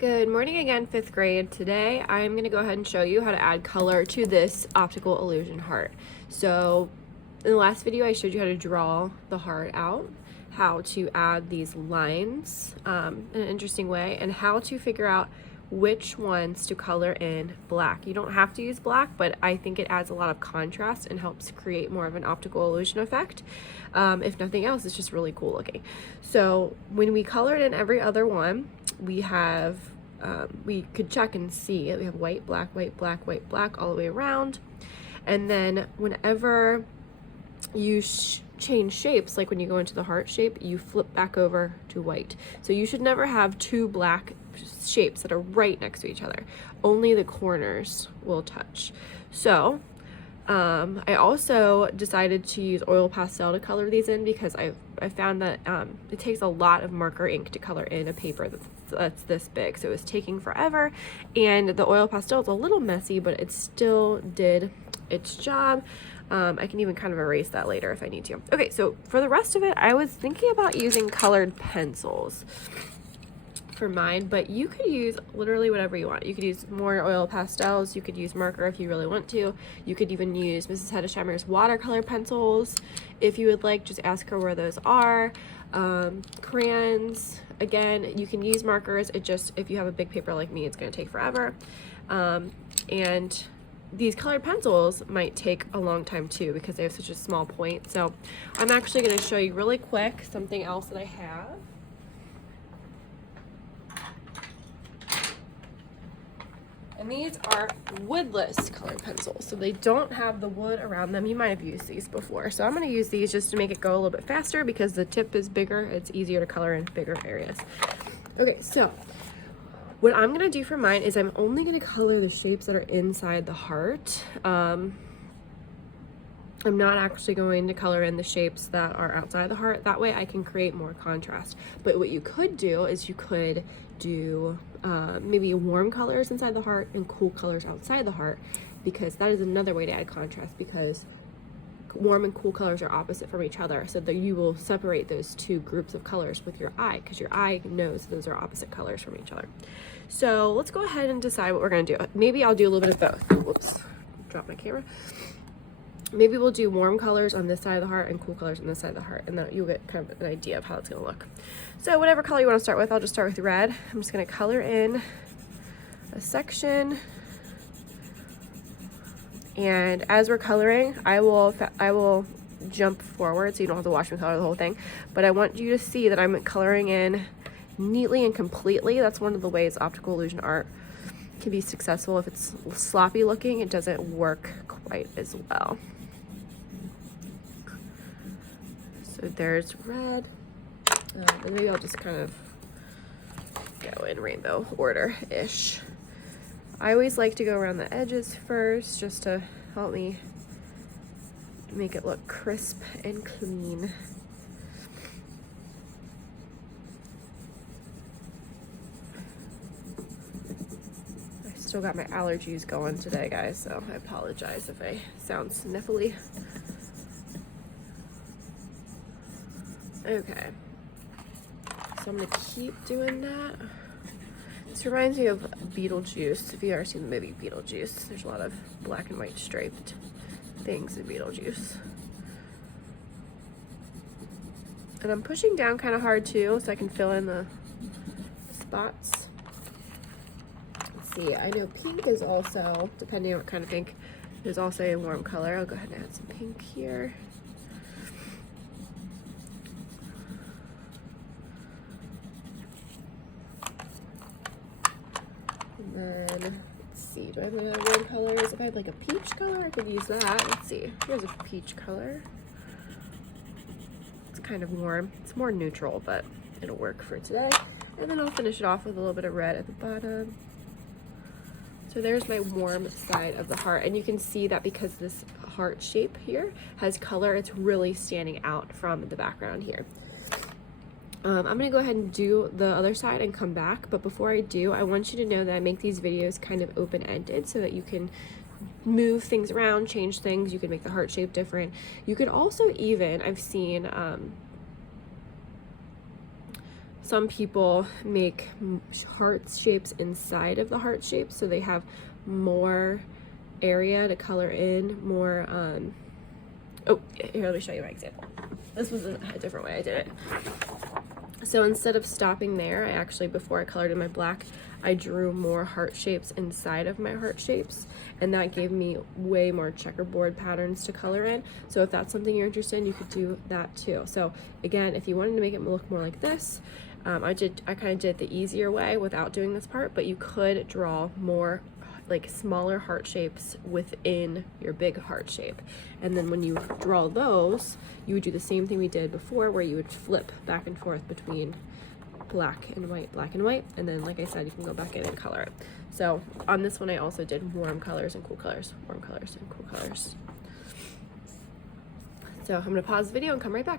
Good morning again, 5th grade. Today I'm going to go ahead and show you how to add color to this optical illusion heart. So in the last video I showed you how to draw the heart out, how to add these lines in an interesting way, and how to figure out which ones to color in black. You don't have to use black, but I think it adds a lot of contrast and helps create more of an optical illusion effect. If nothing else, it's just really cool looking. So when we colored in every other one, we have we could check and see we have white, black, white, black, white, black all the way around. And then whenever you change shapes, like when you go into the heart shape, you flip back over to white. So you should never have two black shapes that are right next to each other. Only the corners will touch. So I also decided to use oil pastel to color these in because I found that it takes a lot of marker ink to color in a paper that's this big, so it was taking forever, and the oil pastel is a little messy, but it still did its job. I can even kind of erase that later if I need to. Okay, so for the rest of it, I was thinking about using colored pencils for mine, but you could use literally whatever you want. You could use more oil pastels, you could use marker if you really want to. You could even use Mrs. Hedesheimer's watercolor pencils if you would like. Just ask her where those are. Crayons, again, you can use markers. It just, if you have a big paper like me, it's going to take forever. And these colored pencils might take a long time too because they have such a small point. So I'm actually going to show you really quick something else that I have. And these are woodless colored pencils, so they don't have the wood around them. You might have used these before. So I'm going to use these just to make it go a little bit faster because the tip is bigger. It's easier to color in bigger areas. Okay, so what I'm going to do for mine is I'm only going to color the shapes that are inside the heart. I'm not actually going to color in the shapes that are outside the heart. That way I can create more contrast. But what you could do is you could do maybe warm colors inside the heart and cool colors outside the heart, because that is another way to add contrast, because warm and cool colors are opposite from each other, so that you will separate those two groups of colors with your eye, because your eye knows those are opposite colors from each other. So let's go ahead and decide what we're going to do. Maybe I'll do a little bit of both. Whoops, dropped my camera. Maybe we'll do warm colors on this side of the heart and cool colors on this side of the heart, and then you'll get kind of an idea of how it's going to look. So whatever color you want to start with, I'll just start with red. I'm just going to color in a section, and as we're coloring, I will jump forward so you don't have to watch me color the whole thing, but I want you to see that I'm coloring in neatly and completely. That's one of the ways optical illusion art can be successful. If it's sloppy looking, it doesn't work quite as well. So there's red, and maybe I'll just kind of go in rainbow order-ish. I always like to go around the edges first just to help me make it look crisp and clean. I still got my allergies going today, guys, so I apologize if I sound sniffly. Okay, so I'm gonna keep doing that. This reminds me of Beetlejuice. If you've ever seen the movie Beetlejuice, there's a lot of black and white striped things in Beetlejuice. And I'm pushing down kind of hard too, so I can fill in the spots. Let's see, I know pink is also, depending on what kind of pink, is also a warm color. I'll go ahead and add some pink here. And then, let's see, do I have any other warm colors? If I had like a peach color, I could use that. Let's see, here's a peach color. It's kind of warm. It's more neutral, but it'll work for today. And then I'll finish it off with a little bit of red at the bottom. So there's my warm side of the heart, and you can see that because this heart shape here has color, it's really standing out from the background here. I'm gonna go ahead and do the other side and come back, but before I do, I want you to know that I make these videos kind of open-ended so that you can move things around, change things. You can make the heart shape different. You could also even, I've seen some people make heart shapes inside of the heart shape, so they have more area to color in, more oh, here, let me show you my example. This was a different way I did it. So instead of stopping there, I actually, before I colored in my black, I drew more heart shapes inside of my heart shapes, and that gave me way more checkerboard patterns to color in. So if that's something you're interested in, you could do that too. So again, if you wanted to make it look more like this, I kind of did the easier way without doing this part, but you could draw more like smaller heart shapes within your big heart shape. And then when you draw those, you would do the same thing we did before, where you would flip back and forth between black and white, and then like I said, you can go back in and color it. So on this one I also did warm colors and cool colors, warm colors and cool colors. So I'm gonna pause the video and come right back.